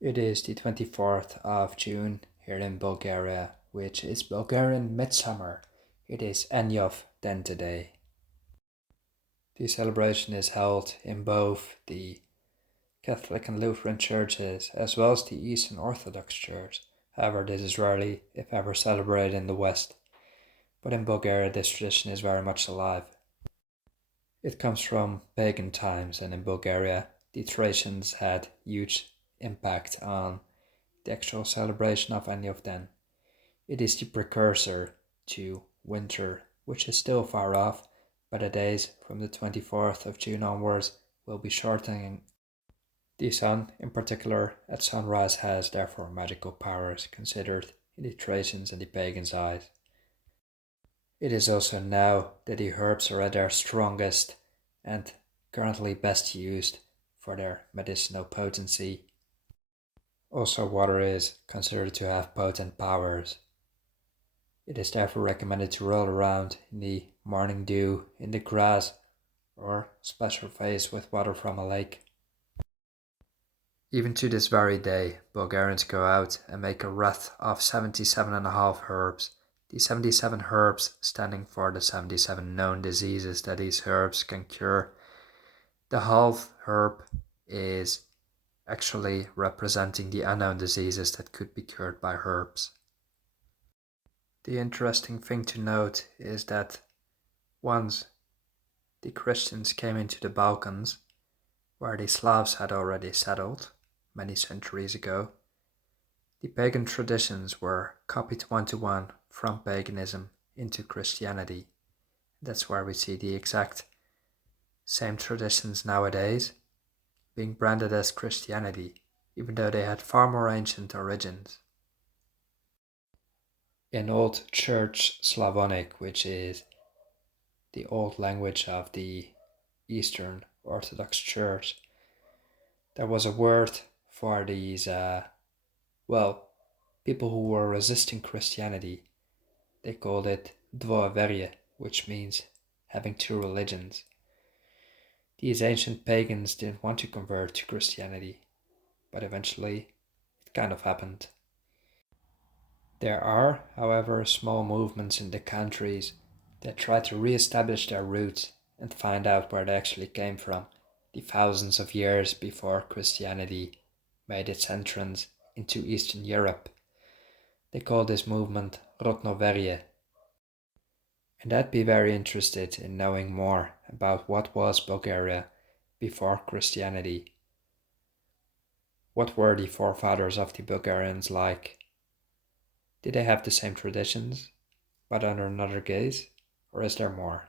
It is the 24th of June here in Bulgaria, which is Bulgarian Midsummer. It is Enyov then today. The celebration is held in both the Catholic and Lutheran churches as well as the Eastern Orthodox Church. However, this is rarely, if ever, celebrated in the West. But in Bulgaria, this tradition is very much alive. It comes from pagan times, and in Bulgaria, the Thracians had huge impact on the actual celebration of Enyov then. It is the precursor to winter, which is still far off, but the days from the 24th of June onwards will be shortening. The sun, in particular, at sunrise has therefore magical powers considered in the Thracians and the pagans' eyes. It is also now that the herbs are at their strongest and currently best used for their medicinal potency. Also, water is considered to have potent powers. It is therefore recommended to roll around in the morning dew in the grass or splash your face with water from a lake. Even to this very day, Bulgarians go out and make a wreath of 77.5 herbs. The 77 herbs standing for the 77 known diseases that these herbs can cure. The half herb is actually representing the unknown diseases that could be cured by herbs. The interesting thing to note is that once the Christians came into the Balkans, where the Slavs had already settled many centuries ago, the pagan traditions were copied one-to-one from paganism into Christianity. That's where we see the exact same traditions nowadays being branded as Christianity, even though they had far more ancient origins. In Old Church Slavonic, which is the old language of the Eastern Orthodox Church, there was a word for these, people who were resisting Christianity. They called it dvoverje, which means having two religions. These ancient pagans didn't want to convert to Christianity, but eventually it kind of happened. There are, however, small movements in the countries that try to re-establish their roots and find out where they actually came from, the thousands of years before Christianity made its entrance into Eastern Europe. They call this movement Rodnoverje. And I'd be very interested in knowing more about what was Bulgaria before Christianity. What were the forefathers of the Bulgarians like? Did they have the same traditions, but under another gaze, or is there more?